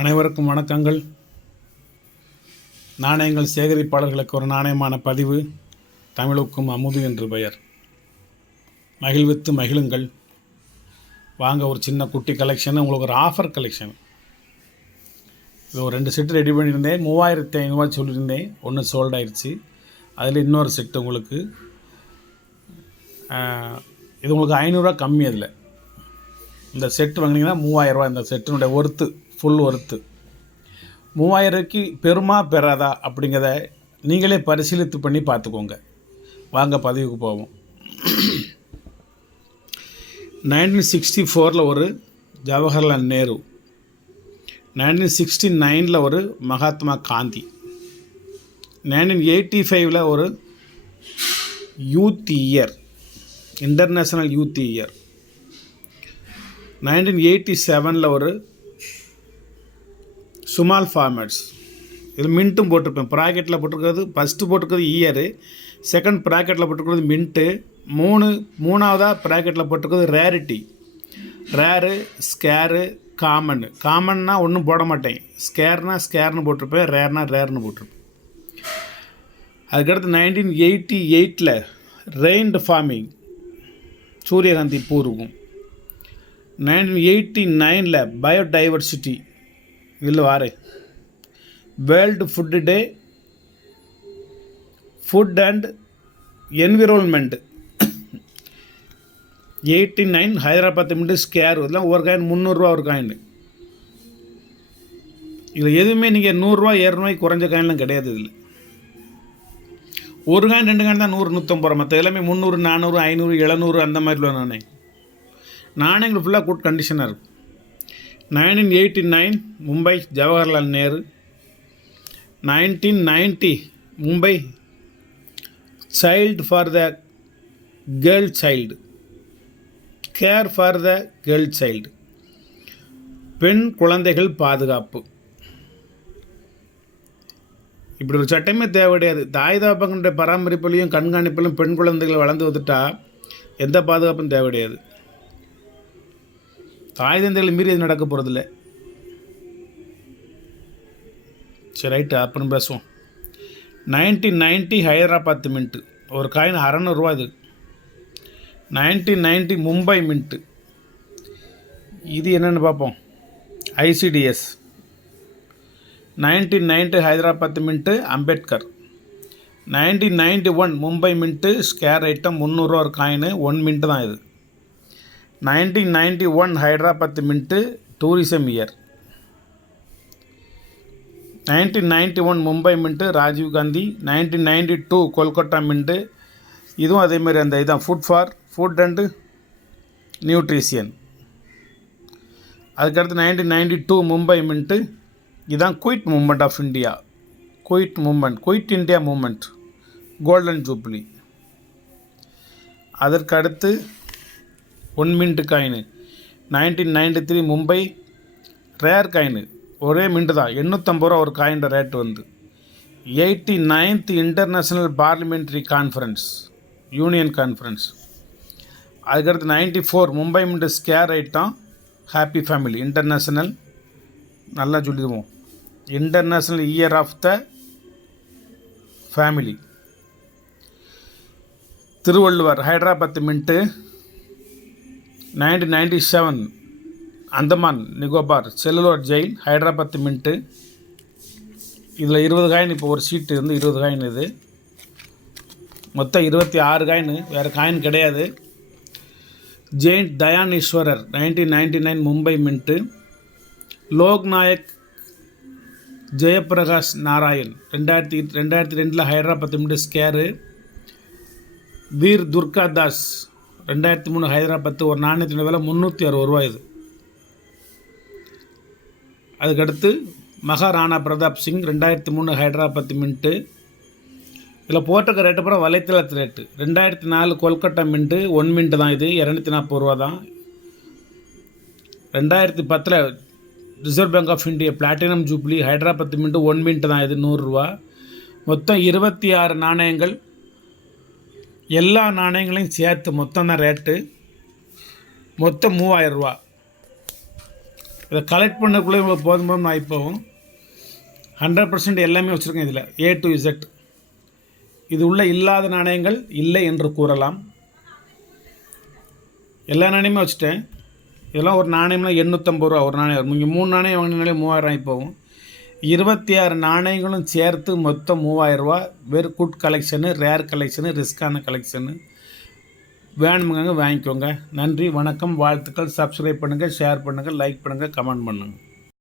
அனைவருக்கும் வணக்கங்கள். நாணயங்கள் சேகரிப்பாளர்களுக்கு ஒரு நாணயமான பதிவு. தமிழுக்கும் அமுது என்று பெயர். மகிழ்வித்து மகிழுங்கள். வாங்க, ஒரு சின்ன குட்டி கலெக்ஷன், உங்களுக்கு ஒரு ஆஃபர் கலெக்ஷன். இது ஒரு 2 செட்டு ரெடி பண்ணியிருந்தேன். 3500 சொல்லியிருந்தேன். ஒன்று சோல்ட் ஆயிடுச்சு. அதில் இன்னொரு செட்டு உங்களுக்கு இது உங்களுக்கு 500 கம்மி. அதில் இந்த செட்டு வாங்கினீங்கன்னா 3000. இந்த செட்டினுடைய ஒர்த்து, ஃபுல் ஒர்த்து 3000க்கு பெருமா பெறாதா அப்படிங்கிறத நீங்களே பரிசீலித்து பண்ணி பார்த்துக்கோங்க. வாங்க பதிவுக்கு போவோம். 1964 ஒரு ஜவஹர்லால் நேரு, 1969 ஒரு மகாத்மா காந்தி, 1985 ஒரு youth year, international youth year, 1987 ஒரு சுமால் ஃபார்மேட்ஸ். இது மின்ட்டும் போட்டிருப்பேன். ப்ராக்கெட்டில் போட்டிருக்கிறது ஃபஸ்ட்டு போட்டிருக்கிறது இயரு, செகண்ட் ப்ராக்கெட்டில் போட்டிருக்கிறது மின்ட்டு, மூணாவதாக ப்ராக்கெட்டில் போட்டிருக்கிறது ரேரிட்டி. ரேரு, ஸ்கேரு, காமன்னா ஒன்றும் போட மாட்டேன். ஸ்கேர்னு போட்டிருப்பேன், ரேர்னு போட்டிருப்பேன். அதுக்கடுத்து 1988 ரெயின்டு ஃபார்மிங், சூரியகாந்தி பூ இருக்கும். 1989 பயோடைவர்சிட்டி, இல்லை வாரே world food day, food and environment. 89 Hyderabad mint scarce. இதெல்லாம் ஒரு காயின் 300 ஒரு காயின். இதில் எதுவுமே நீங்கள் 100, 200 குறைஞ்ச காயின்லாம் கிடையாது. இதில் ஒரு காயின் 2 காயின் தான் 100, 150. மற்ற எல்லாமே 300, 400, 500, 700 அந்த மாதிரி உள்ள நாணயங்கள் ஃபுல்லாக குட் கண்டிஷனாக இருக்கும். 1989 Mumbai Jawaharlal Nehru, 1990 Mumbai child for the girl child, care for the girl child, பெண் குழந்தைகள் பாதுகாப்பு. இப்படி ஒரு சட்டமே தேவை கிடையாது. தாய் தகப்பனுடைய பராமரிப்பிலையும் கண்காணிப்பிலும் பெண் குழந்தைகள் வளர்ந்து வந்துட்டா எந்த பாதுகாப்பும் தேவை கிடையாது. தாய் தந்தைகளை மீறி எது நடக்க போகிறதில்ல. சரி, ரைட்டு, அப்புறம் பேசுவோம். 1990 ஹைதராபாத் மின்ட்டு, ஒரு காயின் 600 இது. 1990 மும்பை மின்ட்டு, இது என்னென்னு பார்ப்போம். ICDS. 1990 Hyderabad mint Ambedkar. 1991 Mumbai mint scarce item 300 ஒரு காயின், 1 மின்ட்டு தான் இது. 1991 Hyderabad mint tourism year. 1991 Mumbai mint Rajiv Gandhi. 1992 Kolkata mint, இதுவும் அதேமாதிரி அந்த இதான் ஃபுட் அண்டு நியூட்ரிஷியன். அதுக்கடுத்து 1992 மும்பை மின்ட்டு, இதுதான் quit movement of India, quit India movement, golden jubilee. அதற்கு அடுத்து 1 mint coin 1993 Mumbai rare coin, ஒரே மின்ட்டு தான், 850 ஒரு காயின் ரேட் வந்து. 89th international parliamentary conference, union conference. அதுக்கடுத்து 94 Mumbai mint scarce item happy family international, நல்லா சொல்லிடுவோம், international year of the family. Thiruvalluvar Hyderabad mint 1997 Andaman Nicobar cellular jail Hyderabad mint. இதில் 20 காயின், இப்போ ஒரு சீட்டு இருந்து 20 காயின். இது மொத்தம் 26 காயின், வேறு காயின் கிடையாது. Saint Dnyaneshwar 1999 Mumbai mint. Loknayak Jayaprakash Narayan 2002 Hyderabad mint ஸ்கேரு. வீர் துர்கா தாஸ் 2003 ஹைதராபாத், ஒரு நாணயத்தின் விலை 360 இது. அதுக்கடுத்து மகாராணா பிரதாப் சிங் 2003 ஹைதராபாத் மின்ட்டு. இதில் போட்டிருக்க ரேட்டு அப்புறம் வலைத்தளத்து ரேட்டு. 2004 கொல்கட்டா மின்ட்டு, 1 மின்ட்டு தான் இது, 240 தான். 2010 reserve bank of India platinum jubilee Hyderabad mint, 1 mint தான் இது, 100. மொத்தம் 26 நாணயங்கள். எல்லா நாணயங்களையும் சேர்த்து மொத்தம் தான் ரேட்டு, மொத்தம் 3000. இதை கலெக்ட் பண்ணக்குள்ளே உங்களுக்கு போதும் போதும் ஆகி போகும். 100% எல்லாமே வச்சுருக்கேன் இதில், A to Z. இது உள்ள இல்லாத நாணயங்கள் இல்லை என்று கூறலாம். எல்லா நாணயமே வச்சுட்டேன். இதெல்லாம் ஒரு நாணயம்னா 850 ரூபா ஒரு நாணயம். நீங்கள் 3 நாணயம் வாங்கினாலே 3000 ஆகி போகும். 26 நாணயங்களும் சேர்த்து மொத்தம் 3000 ரூபா. வெறும் குட் கலெக்ஷனு, ரேர் கலெக்ஷனு, ரிஸ்க்கான கலெக்ஷனு. வேணுமுங்க வாங்கிக்கோங்க. நன்றி, வணக்கம், வாழ்த்துக்கள். சப்ஸ்கிரைப் பண்ணுங்கள், ஷேர் பண்ணுங்கள், லைக் பண்ணுங்கள், கமெண்ட் பண்ணுங்கள்.